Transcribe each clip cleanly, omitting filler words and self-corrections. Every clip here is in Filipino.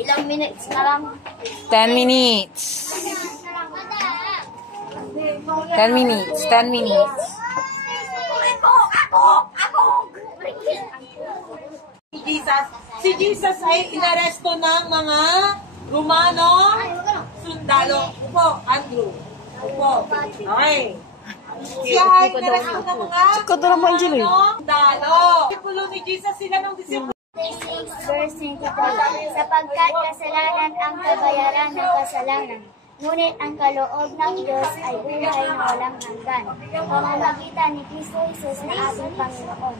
Ilang minutes na lang? 10 minutes. 10 minutes. 10 minutes. Si Jesus ay inaresto ng mga Romano sundalo. Upo, Andrew. Upo. Okay. Siya ay inaresto ng mga Romano sundalo. Disipulo ni Jesus sila ng disipulo. Verse 24. Sapagkat kasalanan ang kabayaran ng kasalanan, ngunit ang kaloob ng Diyos ay buhay na walang hanggan, pamamagitan ni Kristo Jesus na ating Panginoon.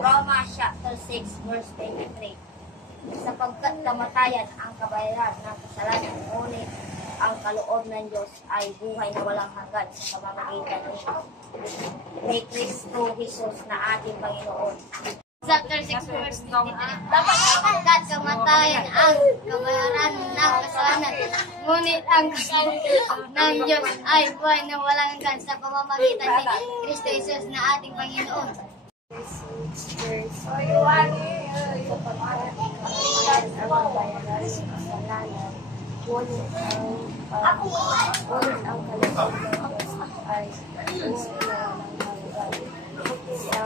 Roma chapter 6 verse 23. Sapagkat kamatayan ang kabayaran ng kasalanan, ngunit ang kaloob ng Diyos ay buhay na walang hanggan sa pamamagitan ni Kristo Jesus na ating Panginoon. Chapter 6 verse 23. Dapat sapagkat kamatayan ang kabayaran ng kasalanan, ngunit ang kaloob ng Diyos ay buhay na walang hanggan sa pamamagitan ni Kristo Jesus na ating Panginoon. Verse 21. Sapagkat kamatayan ang kabayaran ng kasalanan, ngunit ang kaloob ng Diyos ay buhay na walang hanggan sa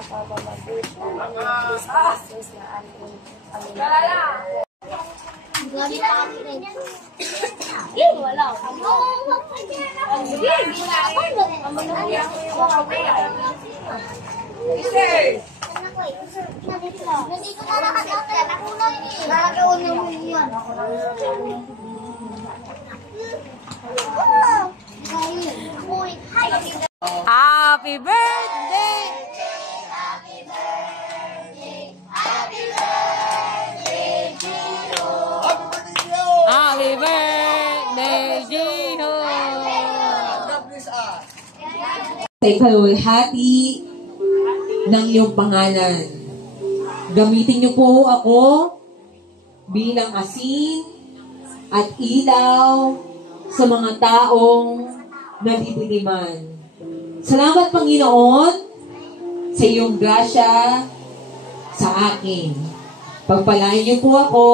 pamamagitan ni Kristo Jesus na ating Panginoon. Grabe pa kami rin. Wala. Happy birthday! Happy birthday, Jiho! Sa ikalulhati ng iyong pangalan. Gamitin niyo po ako bilang asin at ilaw sa mga taong naliliman. Salamat, Panginoon, sa iyong grasya sa akin. Pagpalain niyo po ako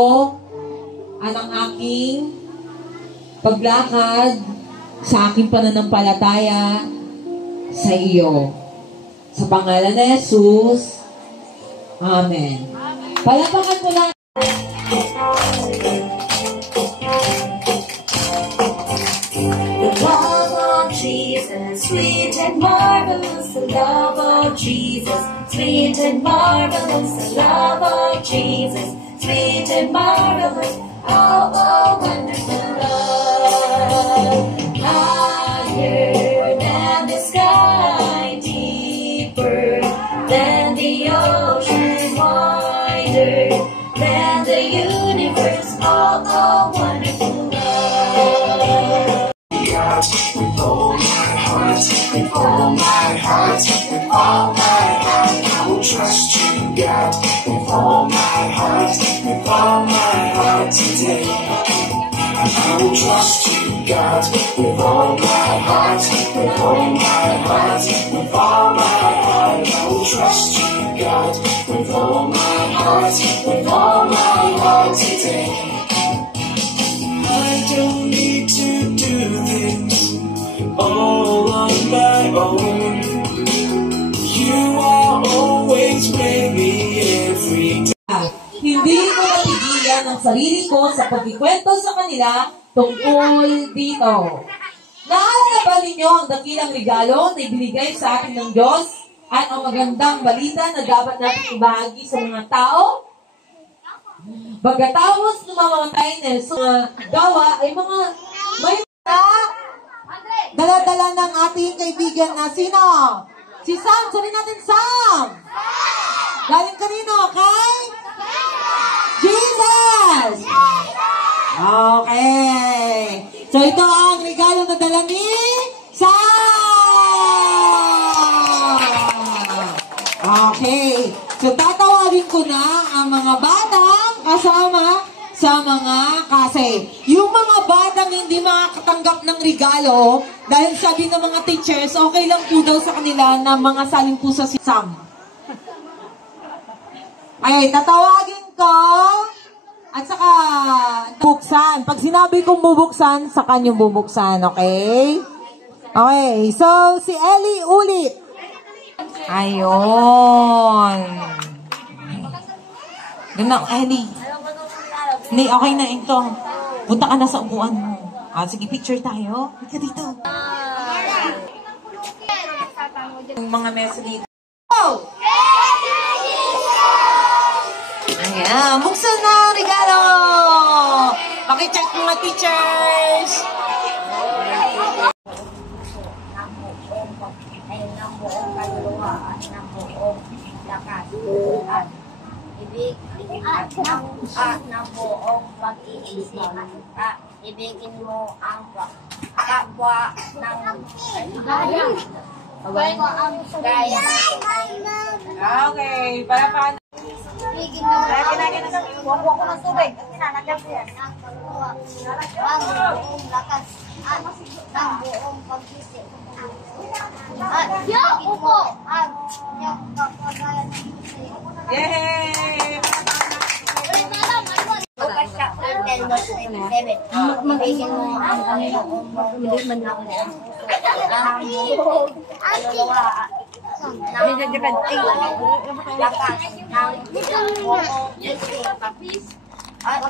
at ang aking paglakad sa aking pananampalataya sa iyo. Sa pangalan ni Jesus, Amen. Palapakan mo lang. The love of Jesus, sweet and marvelous, the love of Jesus, sweet and marvelous, the love of Jesus, sweet and marvelous, oh, oh, wonderful love. Higher than the sky, deeper than the ocean, wider than the universe, oh, oh, wonderful love. With all my heart, with all my heart, with all my heart, I will trust you, God. With all my heart, with all my heart today. I will trust you, God. With all my heart, with all my heart, with all my heart, I will trust you, God. With all my heart, with all my heart today. I don't need to do things all on my own. You are always with me every day. Hindi ko napigilan ang sarili ko sa pagkikwento sa kanila tungkol dito. Naalala ba ninyo ang dakilang regalo na ibinigay sa atin ng Diyos at ang magandang balita na dapat natin ibahagi sa mga tao? Pagkatapos namamatay na sa gawa ay mga may dala-dala ng ating kaibigan na sino? Si Sam. Sabihin natin, Sam! Galing kanino? Kay? Jesus! Okay. So ito ang regalo na dala ni Sam! Okay. So, tatawagin ko na ang mga batang kasama sa mga kase. Yung mga batang hindi makakatanggap ng regalo, dahil sabi ng mga teachers, okay lang po daw sa kanila na mga saling puso si Sam. Ay, tatawagin ko. At saka, bubuksan. Pag sinabi kong bubuksan, sa kanyang bubuksan, okay? Okay, so si Ellie ulit. Ayun. Doon na, Ellie. Hindi, okay na ito. Punta ka na sa upuan mo. Sige, picture tayo. Halika dito. Yung mga mesa dito. Oh! Ayan, buksan na ang regalo! Pakicheck mga teachers! Ay ng buong kaluluwa at ng buong lakas at ibig at ng buong pag-iisip at ibigin mo ang kapwa ng gaya. Okay, para paano? Ibigin mo ang Huwag ko ng tubig. ang buong lakas at ng buong pag-iisip. At upo at yung kapagayan ng Yay! Lucas chapter 10 verse 27. Ibigin mo ang Panginoong Panginoon ng buong kaluluwa ng lakas ng buong isip. At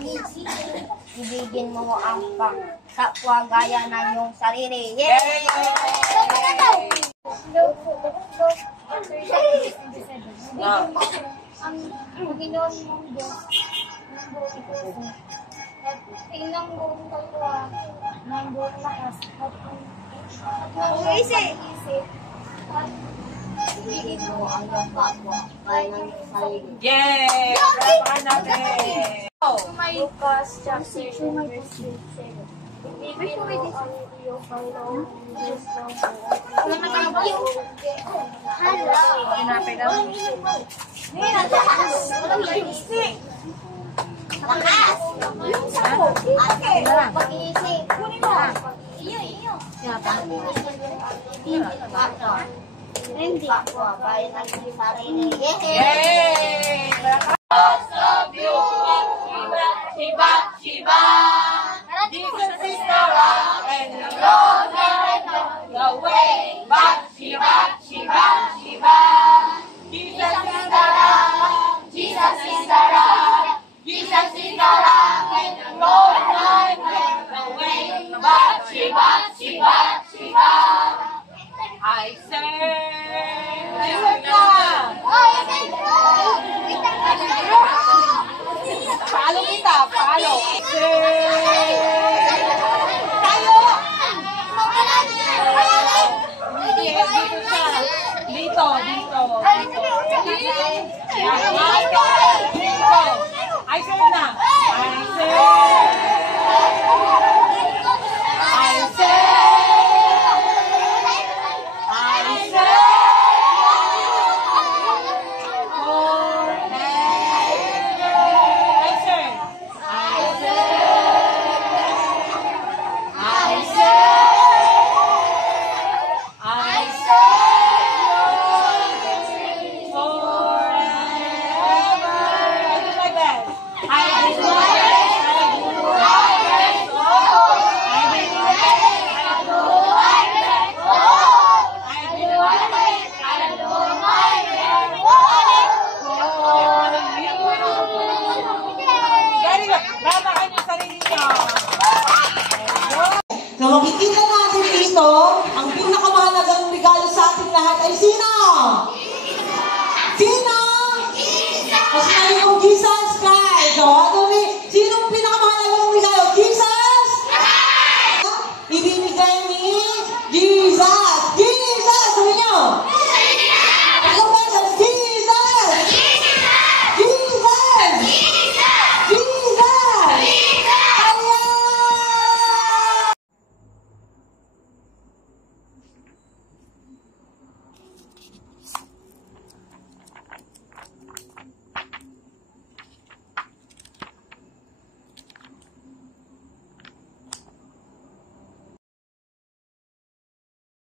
ibigin mo ang kapwa gaya ng iyong sarili. Yay! Ang Panginoon mong Diyos ng buong puso at ng buong kaluluwa ng buong lakas at ng buong isip at ibigin mo ang iyong kapwa gaya ng iyong sarili. Yay! Para natin! Lucas chapter 10 verse 27. Ibigin mo ang iyong Panginoon Diyos ng buong Hello! Hinapin ako. Lakas! Pag-iisip. Iyo. Hindi. Bayan ng sarili. Yay! Shiba, Shiba, Jesus is the rock and the Lord the way. Back, Shiba, Shiba, Shiba. Jesus is the rock, Jesus is the rock, Jesus is the rock and the Lord the way. Back, Shiba, Shiba, Shiba. I say, Palo kita, palo. Tayo! Dito. Dito. I said na. I said.